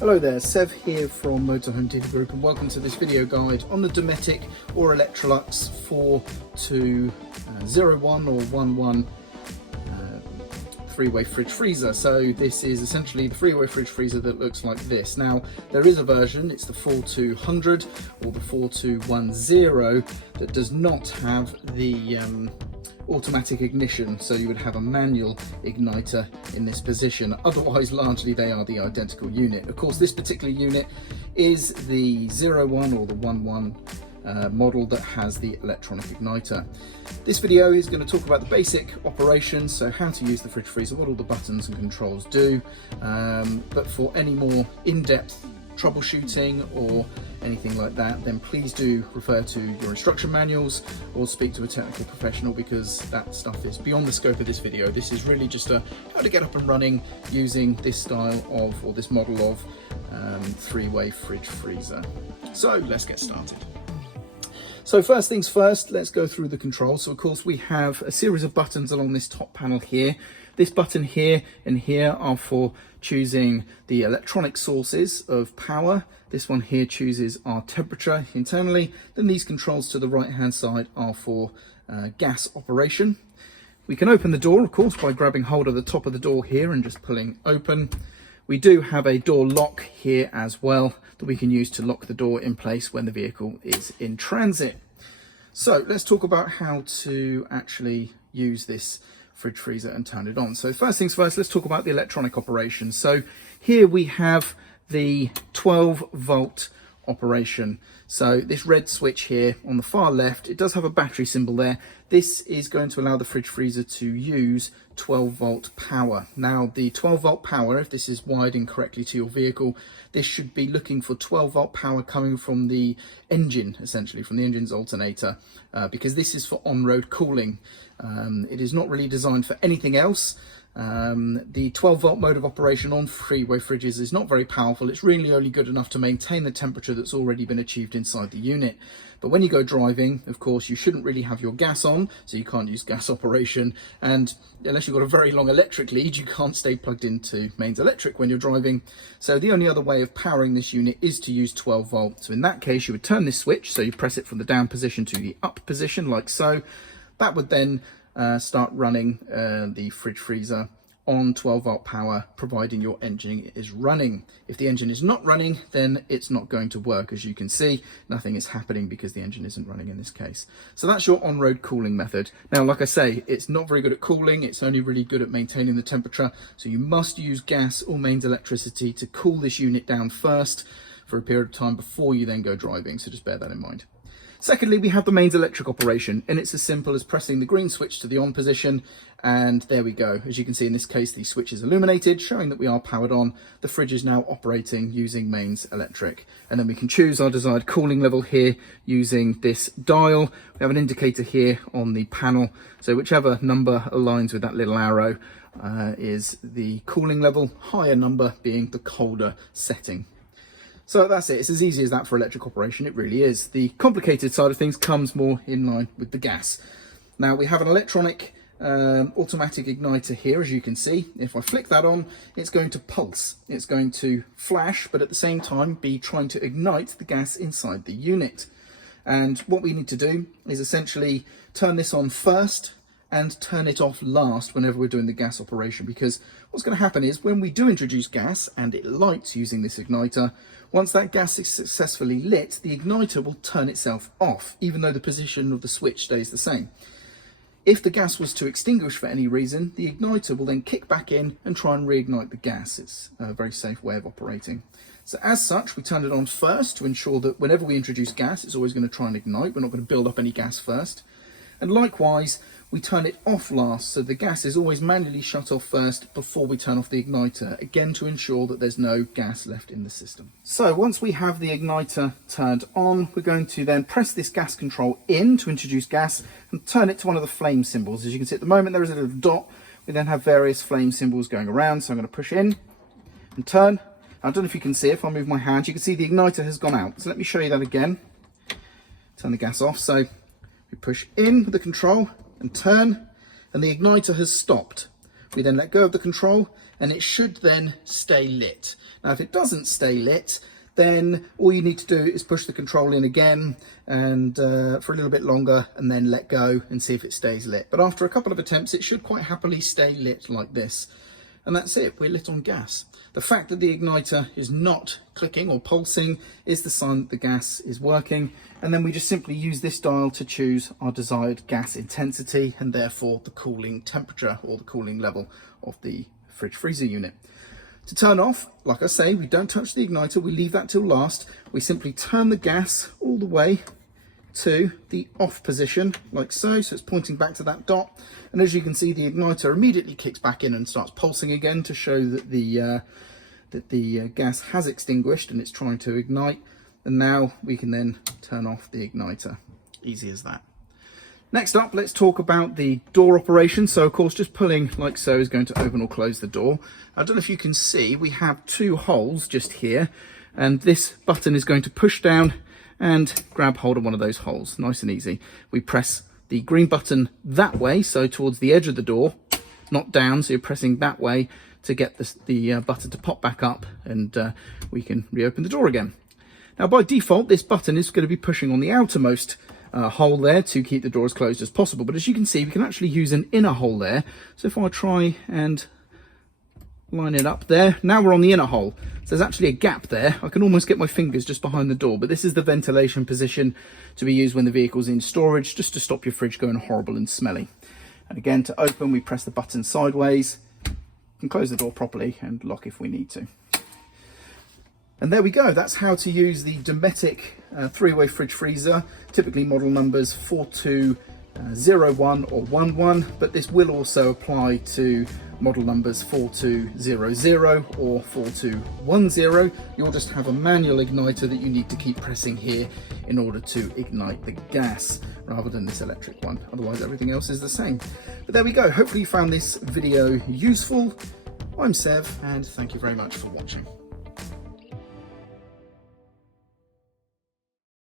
Hello there, Sev here from Motorhome Dealer Group, and welcome to this video guide on the Dometic or Electrolux 4201 or 11 three-way fridge freezer. So this is essentially the three-way fridge freezer that looks like this. Now there is a version, it's the 4200 or the 4210, that does not have the automatic ignition, so you would have a manual igniter in this position. Otherwise, largely they are the identical unit. Of course, this particular unit is the 01 or the 11 model that has the electronic igniter. This video is going to talk about the basic operations, so how to use the fridge freezer, what all the buttons and controls do, but for any more in-depth troubleshooting or anything like that, then please do refer to your instruction manuals or speak to a technical professional, because that stuff is beyond the scope of this video. This is really just a how to get up and running using this style of, or this model of three-way fridge freezer. So let's get started. So first things first, let's go through the controls. So of course we have a series of buttons along this top panel here. This button here and here are for choosing the electronic sources of power. This one here chooses our temperature internally. Then these controls to the right hand side are for gas operation. We can open the door, of course, by grabbing hold of the top of the door here and just pulling open. We do have a door lock here as well that we can use to lock the door in place when the vehicle is in transit. So let's talk about how to actually use this fridge freezer and turn it on. So first things first, let's talk about the electronic operation. So here we have the 12-volt operation. So this red switch here on the far left, it does have a battery symbol there. This is going to allow the fridge freezer to use 12-volt power. Now the 12-volt power, if this is wired in correctly to your vehicle, this should be looking for 12-volt power coming from the engine, essentially from the engine's alternator, because this is for on-road cooling. It is not really designed for anything else. The 12-volt mode of operation on three-way fridges is not very powerful. It's really only good enough to maintain the temperature that's already been achieved inside the unit. But when you go driving, of course, you shouldn't really have your gas on, so you can't use gas operation. And unless you've got a very long electric lead, you can't stay plugged into mains electric when you're driving. So the only other way of powering this unit is to use 12 volt. So in that case, you would turn this switch, so you press it from the down position to the up position, like so. That would then start running the fridge freezer on 12-volt power, providing your engine is running. If the engine is not running, then it's not going to work. As you can see, nothing is happening because the engine isn't running in this case. So that's your on-road cooling method. Now, like I say, it's not very good at cooling. It's only really good at maintaining the temperature. So you must use gas or mains electricity to cool this unit down first for a period of time before you then go driving. So just bear that in mind. Secondly, we have the mains electric operation, and it's as simple as pressing the green switch to the on position, and there we go. As you can see in this case, the switch is illuminated, showing that we are powered on. The fridge is now operating using mains electric. And then we can choose our desired cooling level here using this dial. We have an indicator here on the panel, so whichever number aligns with that little arrow is the cooling level, higher number being the colder setting. So that's it. It's as easy as that for electric operation. It really is. The complicated side of things comes more in line with the gas. Now we have an electronic automatic igniter here, as you can see. If I flick that on, it's going to pulse. It's going to flash, but at the same time be trying to ignite the gas inside the unit. And what we need to do is essentially turn this on first and turn it off last whenever we're doing the gas operation, because what's going to happen is when we do introduce gas and it lights using this igniter, once that gas is successfully lit, the igniter will turn itself off, even though the position of the switch stays the same. If the gas was to extinguish for any reason, the igniter will then kick back in and try and reignite the gas. It's a very safe way of operating. So as such, we turn it on first to ensure that whenever we introduce gas, it's always going to try and ignite. We're not going to build up any gas first. And likewise, we turn it off last, so the gas is always manually shut off first before we turn off the igniter, again to ensure that there's no gas left in the system. So once we have the igniter turned on, we're going to then press this gas control in to introduce gas and turn it to one of the flame symbols. As you can see at the moment, there is a little dot. We then have various flame symbols going around, so I'm going to push in and turn. I don't know if you can see, if I move my hand, you can see the igniter has gone out. So let me show you that again. Turn the gas off. So we push in with the control and turn, and the igniter has stopped. We then let go of the control and it should then stay lit. Now if it doesn't stay lit, then all you need to do is push the control in again and for a little bit longer, and then let go and see if it stays lit. But after a couple of attempts, it should quite happily stay lit like this. And that's it, we're lit on gas. The fact that the igniter is not clicking or pulsing is the sign that the gas is working. And then we just simply use this dial to choose our desired gas intensity and therefore the cooling temperature or the cooling level of the fridge freezer unit. To turn off, like I say, we don't touch the igniter, we leave that till last. We simply turn the gas all the way to the off position, like so. So it's pointing back to that dot. And as you can see, the igniter immediately kicks back in and starts pulsing again to show that the gas has extinguished and it's trying to ignite. And now we can then turn off the igniter. Easy as that. Next up, let's talk about the door operation. So of course, just pulling like so is going to open or close the door. I don't know if you can see, we have two holes just here, and this button is going to push down and grab hold of one of those holes, nice and easy. We press the green button that way, so towards the edge of the door, not down, so you're pressing that way to get the button to pop back up, and we can reopen the door again. Now by default, this button is going to be pushing on the outermost hole there to keep the door as closed as possible. But as you can see, we can actually use an inner hole there. So if I try and line it up there, now we're on the inner hole. So there's actually a gap there. I can almost get my fingers just behind the door, but this is the ventilation position to be used when the vehicle's in storage, just to stop your fridge going horrible and smelly. And again, to open, we press the button sideways, and close the door properly and lock if we need to. And there we go, that's how to use the Dometic three-way fridge freezer, typically model numbers 4201 or 11, but this will also apply to model numbers 4200 or 4210. You'll just have a manual igniter that you need to keep pressing here in order to ignite the gas, rather than this electric one. Otherwise everything else is the same. But there we go, hopefully you found this video useful. I'm Sev, and thank you very much for watching.